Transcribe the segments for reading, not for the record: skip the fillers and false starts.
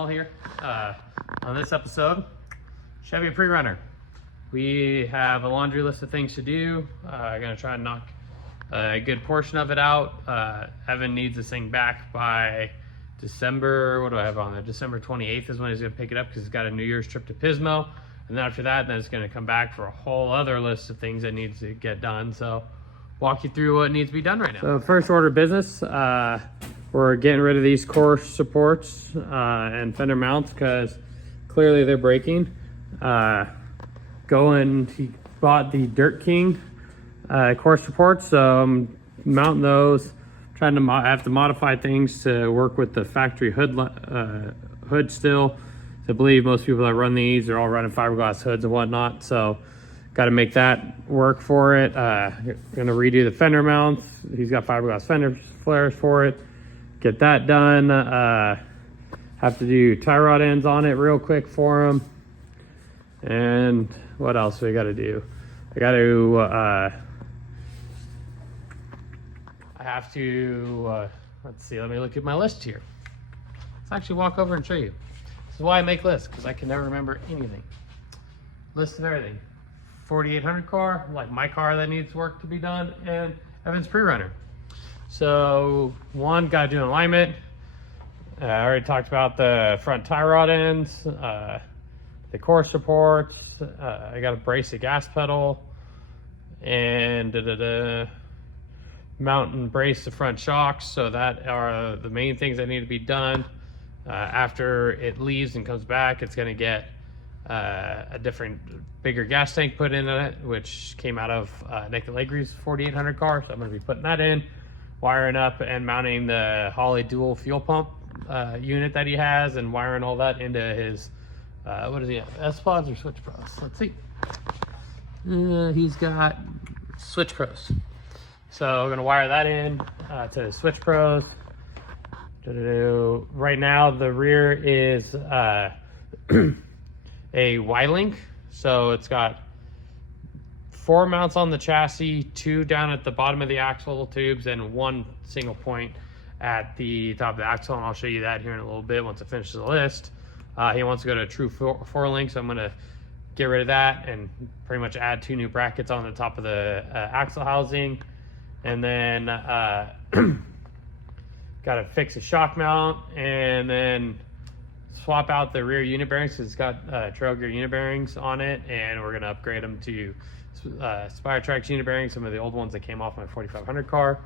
all here. On this episode, Chevy Prerunner. We have a laundry list of things to do. I'm gonna try and knock a good portion of it out. Evan needs this thing back by December, what do I have on there? December 28th is when he's gonna pick it up because he's got a New Year's trip to Pismo. And then after that, then it's gonna come back for a whole other list of things that needs to get done. So walk you through what needs to be done right now. So first order of business, we're getting rid of these core supports and fender mounts because clearly they're breaking. He bought the Dirt King core supports, so I'm mounting those. Trying to have to modify things to work with the factory hood still. I believe most people that run these are all running fiberglass hoods and whatnot, so got to make that work for it. Gonna redo the fender mounts. He's got fiberglass fender flares for it. Get that done. Have to do tie rod ends on it real quick for him. And what else do we got to do? I have to, let's see, let me look at my list here. Let's actually walk over and show you. This is why I make lists, because I can never remember anything. List of everything. 4800 car, like my car that needs work to be done, and Evan's Prerunner. So one, got to do alignment. I already talked about the front tie rod ends, the core supports. I got to brace the gas pedal and mount and brace the front shocks. So that are the main things that need to be done. After it leaves and comes back, it's going to get a different, bigger gas tank put in it, which came out of Nick Allegri's 4800 car. So I'm going to be putting that in, wiring up and mounting the Holley dual fuel pump unit that he has, and wiring all that into his what does he have, S-Pods or Switch Pros? Let's see. He's got Switch Pros. So we're gonna wire that in to the Switch Pros. Right now the rear is a Y-Link, so it's got 4 mounts on the chassis, 2 down at the bottom of the axle tubes, and 1 single point at the top of the axle, and I'll show you that here in a little bit once I finish the list. He wants to go to a true 4-link, so I'm gonna get rid of that and pretty much add 2 new brackets on the top of the axle housing. And then gotta fix a shock mount and then swap out the rear unit bearings because it's got trail gear unit bearings on it, and we're gonna upgrade them to Spiretrax unit bearings, some of the old ones that came off my 4500 car.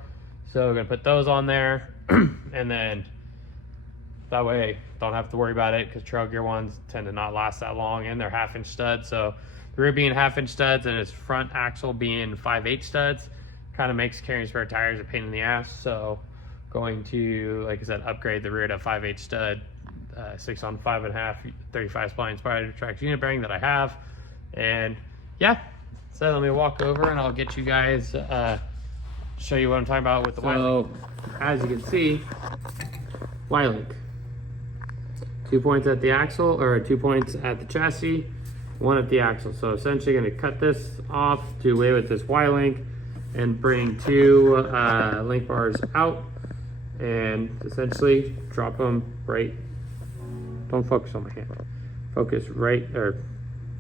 So we're gonna put those on there and then that way don't have to worry about it, because trail gear ones tend to not last that long, and they're 1/2-inch studs. So the rear being 1/2-inch studs and his front axle being 5/8 studs kind of makes carrying spare tires a pain in the ass. So going to, like I said, upgrade the rear to 5/8 stud, 6 on 5.5 35 spline Spiretrax unit bearing that I have. And yeah, so let me walk over and I'll get you guys show you what I'm talking about with the Y-Link. As you can see, Y-Link. 2 points at the axle, or 2 points at the chassis, 1 at the axle. So essentially going to cut this off, do away with this Y-Link, and bring 2 link bars out, and essentially drop them right. Don't focus on my hand. Focus right, or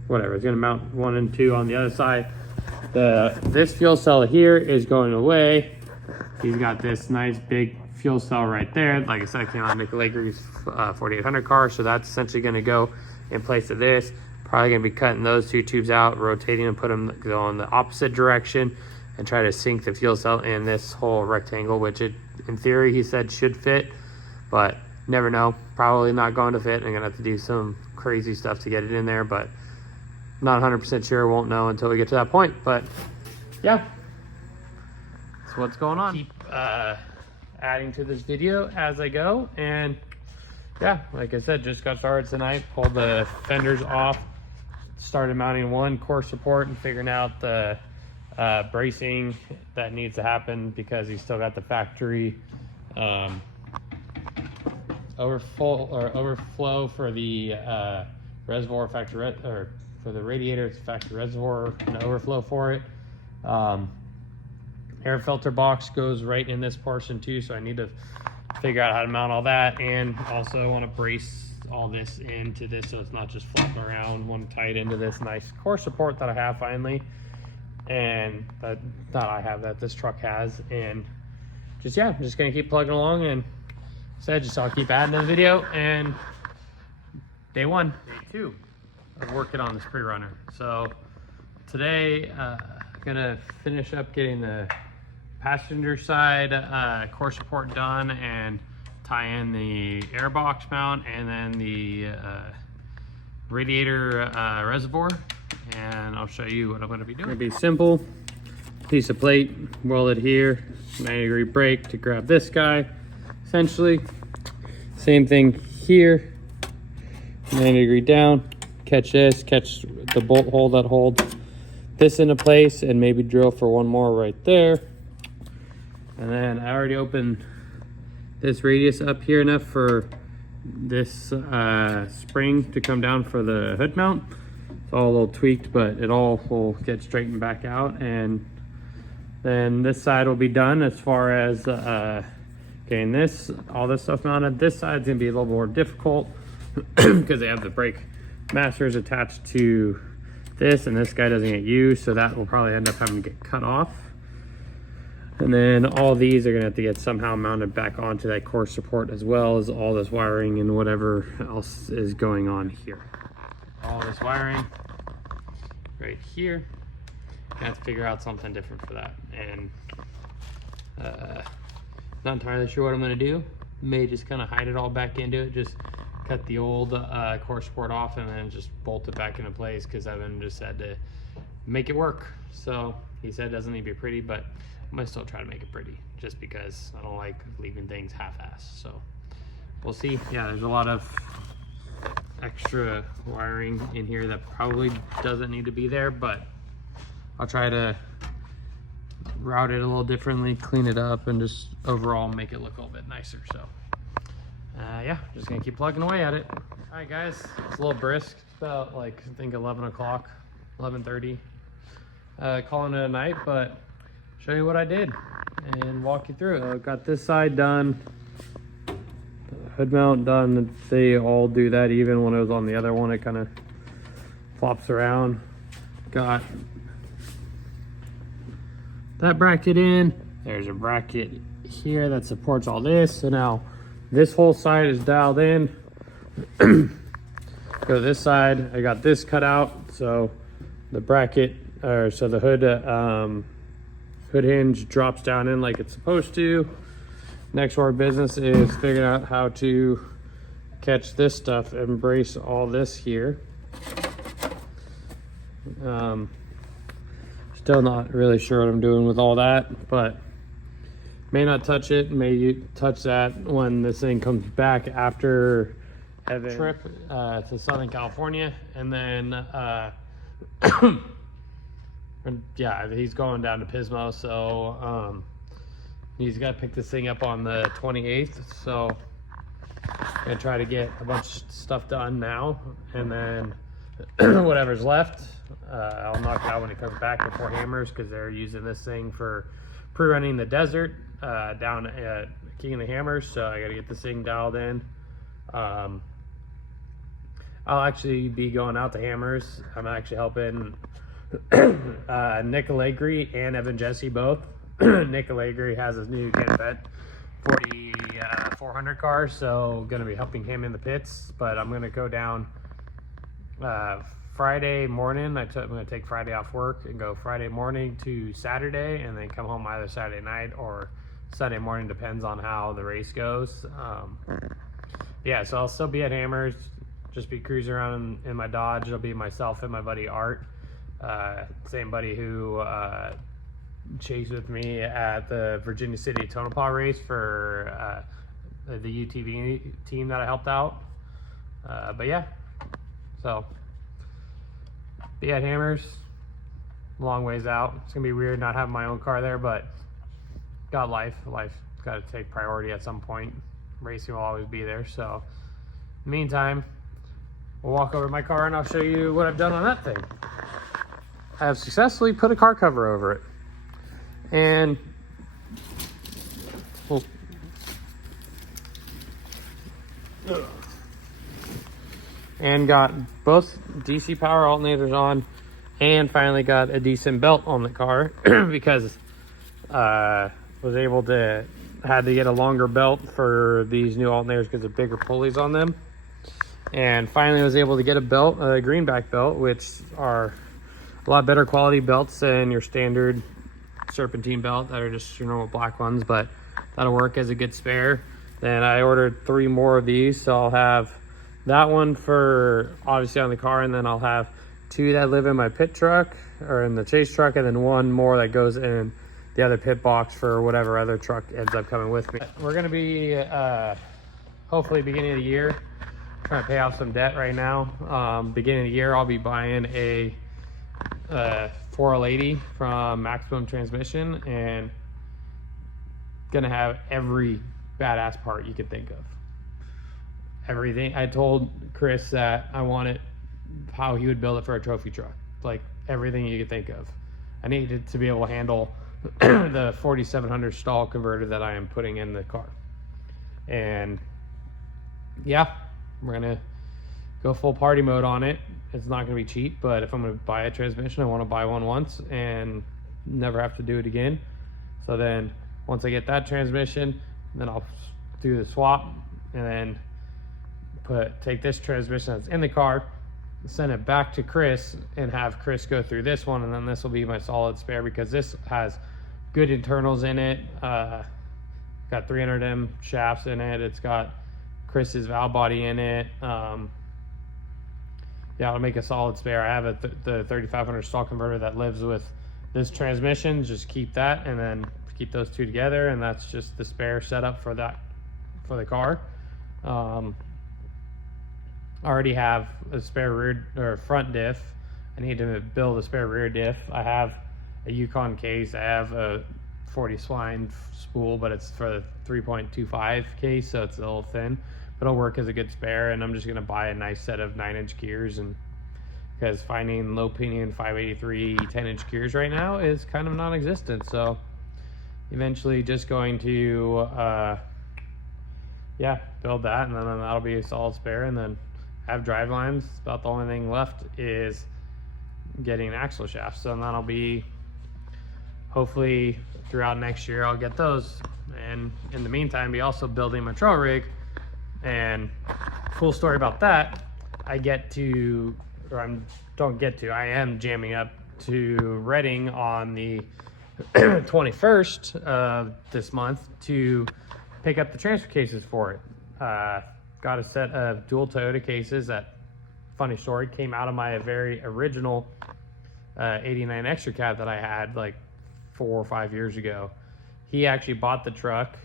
whatever. It's going to mount 1 and 2 on the other side. This fuel cell here is going away. He's got this nice big fuel cell right there. Like I said, it came out of Nick Allegri's 4800 car, so that's essentially going to go in place of this. Probably going to be cutting those 2 tubes out, rotating and put them going the opposite direction, and try to sink the fuel cell in this whole rectangle, which it, in theory, he said should fit, but never know. Probably not going to fit. I'm going to have to do some crazy stuff to get it in there, but not 100% sure. Won't know until we get to that point. But yeah, that's what's going on. Keep adding to this video as I go, and yeah, like I said, just got started tonight. Pulled the fenders off, started mounting 1 core support and figuring out the bracing that needs to happen, because he's still got the factory overflow for the reservoir factory, or for the radiator. It's factory reservoir and overflow for it. Air filter box goes right in this portion too, so I need to figure out how to mount all that, and also want to brace all this into this so it's not just flopping around. Want to tie it into this nice core support that I have finally, and that this truck has. And just, yeah, I'm just gonna keep plugging along, and I'll keep adding to the video. And day 1, day 2 of working on this Prerunner. So today gonna finish up getting the passenger side core support done and tie in the air box mount and then the radiator reservoir, and I'll show you what I'm going to be doing. It'll be simple. Piece of plate, roll it here, 90-degree brake to grab this guy, essentially. Same thing here, 90-degree down, catch this, catch the bolt hole that holds this into place, and maybe drill for one more right there. And then I already opened this radius up here enough for this spring to come down for the hood mount. It's all a little tweaked, but it all will get straightened back out. And then this side will be done as far as getting all this stuff mounted. This side's gonna be a little more difficult because they have the brake masters attached to this, and this guy doesn't get used, so that will probably end up having to get cut off. And then all these are gonna have to get somehow mounted back onto that core support, as well as all this wiring and whatever else is going on here. All this wiring right here. I have to figure out something different for that. And not entirely sure what I'm gonna do. May just kind of hide it all back into it. Just cut the old core support off and then just bolt it back into place, because Evan just said to make it work. So he said it doesn't need to be pretty, but I'm gonna still try to make it pretty, just because I don't like leaving things half-assed. So we'll see. Yeah, there's a lot of extra wiring in here that probably doesn't need to be there, but I'll try to route it a little differently, clean it up, and just overall make it look a little bit nicer. So yeah, just gonna keep plugging away at it. All right, guys, it's a little brisk. It's about, like, I think 11 o'clock, 11:30. Calling it a night, but show you what I did and walk you through it. I got this side done, hood mount done. They all do that. Even when it was on the other one, it kind of flops around. Got that bracket in. There's a bracket here that supports all this. So now this whole side is dialed in. Go to this side. I got this cut out, so the bracket, or so the hood hood hinge drops down in like it's supposed to. Next order of business is figuring out how to catch this stuff and brace all this here. Still not really sure what I'm doing with all that, but may not touch it, may touch that when this thing comes back after a trip to Southern California. And then yeah, he's going down to Pismo, so he's got to pick this thing up on the 28th. So I'm gonna try to get a bunch of stuff done now, and then whatever's left, I'll knock it out when he comes back before Hammers, because they're using this thing for pre-running the desert down at King of the Hammers. So I got to get this thing dialed in. I'll actually be going out to Hammers. I'm actually helping Nick Allegri and Evan Jesse both. Nick Allegri has his new Canfet 400 car, so going to be helping him in the pits. But I'm going to go down Friday morning. I'm going to take Friday off work and go Friday morning to Saturday, and then come home either Saturday night or Sunday morning, depends on how the race goes. Yeah, so I'll still be at Hammers, just be cruising around in my Dodge. It'll be myself and my buddy Art, same buddy who chased with me at the Virginia City Tonopah race for the UTV team that I helped out. But yeah, so be at Hammers, long ways out. It's gonna be weird not having my own car there, but got life's got to take priority at some point. Racing will always be there. So in the meantime, we'll walk over to my car and I'll show you what I've done on that thing. I have successfully put a car cover over it, and And got both DC power alternators on, and finally got a decent belt on the car because was able to had to get a longer belt for these new alternators because of bigger pulleys on them. And finally was able to get a belt, a greenback belt, which are a lot better quality belts than your standard serpentine belt that are just your normal black ones, but that'll work as a good spare. Then I ordered 3 more of these, so I'll have that one for obviously on the car, and then I'll have 2 that live in my pit truck or in the chase truck, and then 1 more that goes in the other pit box for whatever other truck ends up coming with me. We're gonna be hopefully beginning of the year trying to pay off some debt right now. Beginning of the year, I'll be buying a 4L80 from Maximum Transmission, and gonna have every badass part you could think of. Everything. I told Chris that I wanted how he would build it for a trophy truck, like everything you could think of. I needed to be able to handle the 4700 stall converter that I am putting in the car. And yeah, we're gonna go full party mode on it. It's not gonna be cheap, but if I'm gonna buy a transmission, I want to buy one once and never have to do it again. So then once I get that transmission, then I'll do the swap and then take this transmission that's in the car, send it back to Chris, and have Chris go through this one, and then this will be my solid spare because this has good internals in it. Got 300M shafts in it. It's got Chris's valve body in it. Yeah, it'll make a solid spare. I have the 3500 stall converter that lives with this transmission. Just keep that, and then keep those 2 together, and that's just the spare setup for that for the car. I already have a spare rear or front diff. I need to build a spare rear diff. I have a Yukon case. I have a 40 spline spool, but it's for the 3.25 case, so it's a little thin, but it'll work as a good spare. And I'm just gonna buy a nice set of 9-inch gears, and because finding low pinion 583 10-inch gears right now is kind of non-existent. So eventually just going to yeah, build that, and then that'll be a solid spare, and then have drive lines. About the only thing left is getting axle shafts, so that'll be hopefully throughout next year I'll get those. And in the meantime, be also building my trail rig. And cool story about that, I am jamming up to Reading on the 21st of this month to pick up the transfer cases for it. Got a set of dual Toyota cases that, funny story, came out of my very original 89 extra cab that I had like 4 or 5 years ago. He actually bought the truck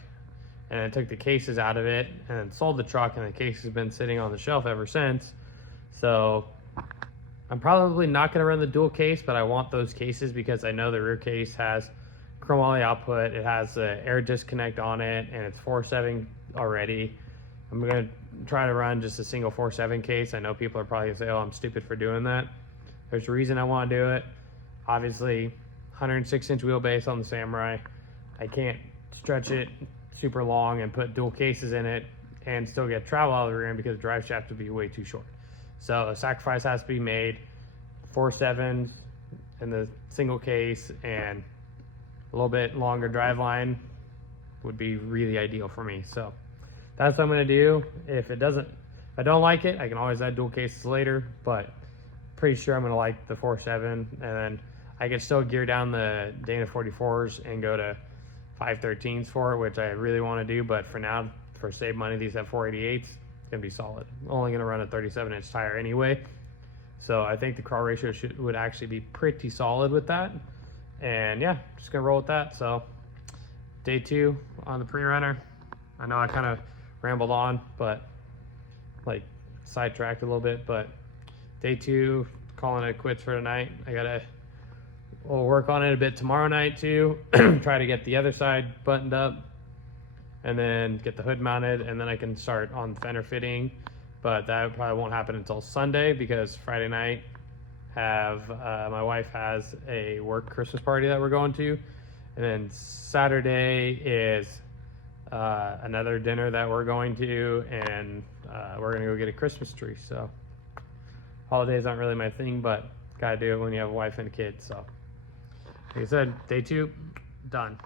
and then took the cases out of it and then sold the truck, and the case has been sitting on the shelf ever since. So I'm probably not going to run the dual case, but I want those cases because I know the rear case has chromoly output, it has the air disconnect on it, and it's 4.7 already. I'm going to try to run just a single 4.7 case. I know people are probably going to say, oh, I'm stupid for doing that. There's a reason I want to do it. Obviously, 106-inch wheelbase on the Samurai. I can't stretch it super long and put dual cases in it and still get travel out of the rear end because the drive shaft would be way too short. So a sacrifice has to be made. 4.7s in the single case and a little bit longer drive line would be really ideal for me. So that's what I'm going to do. If I don't like it, I can always add dual cases later, but pretty sure I'm going to like the 4.7, and then I can still gear down the Dana 44s and go to 513s for it, which I really want to do. But for now, for save money, these have 488s. It's going to be solid. I'm only going to run a 37-inch tire anyway. So I think the crawl ratio would actually be pretty solid with that. And yeah, just going to roll with that. So day 2 on the Prerunner. I know I kind of rambled on, but like sidetracked a little bit, but day 2, calling it quits for tonight. We'll work on it a bit tomorrow night too. Try to get the other side buttoned up and then get the hood mounted, and then I can start on fender fitting, but that probably won't happen until Sunday because Friday night my wife has a work Christmas party that we're going to, and then Saturday is another dinner that we're going to, and we're gonna go get a Christmas tree. So holidays aren't really my thing, but gotta do it when you have a wife and a kid. So like I said, day 2 done.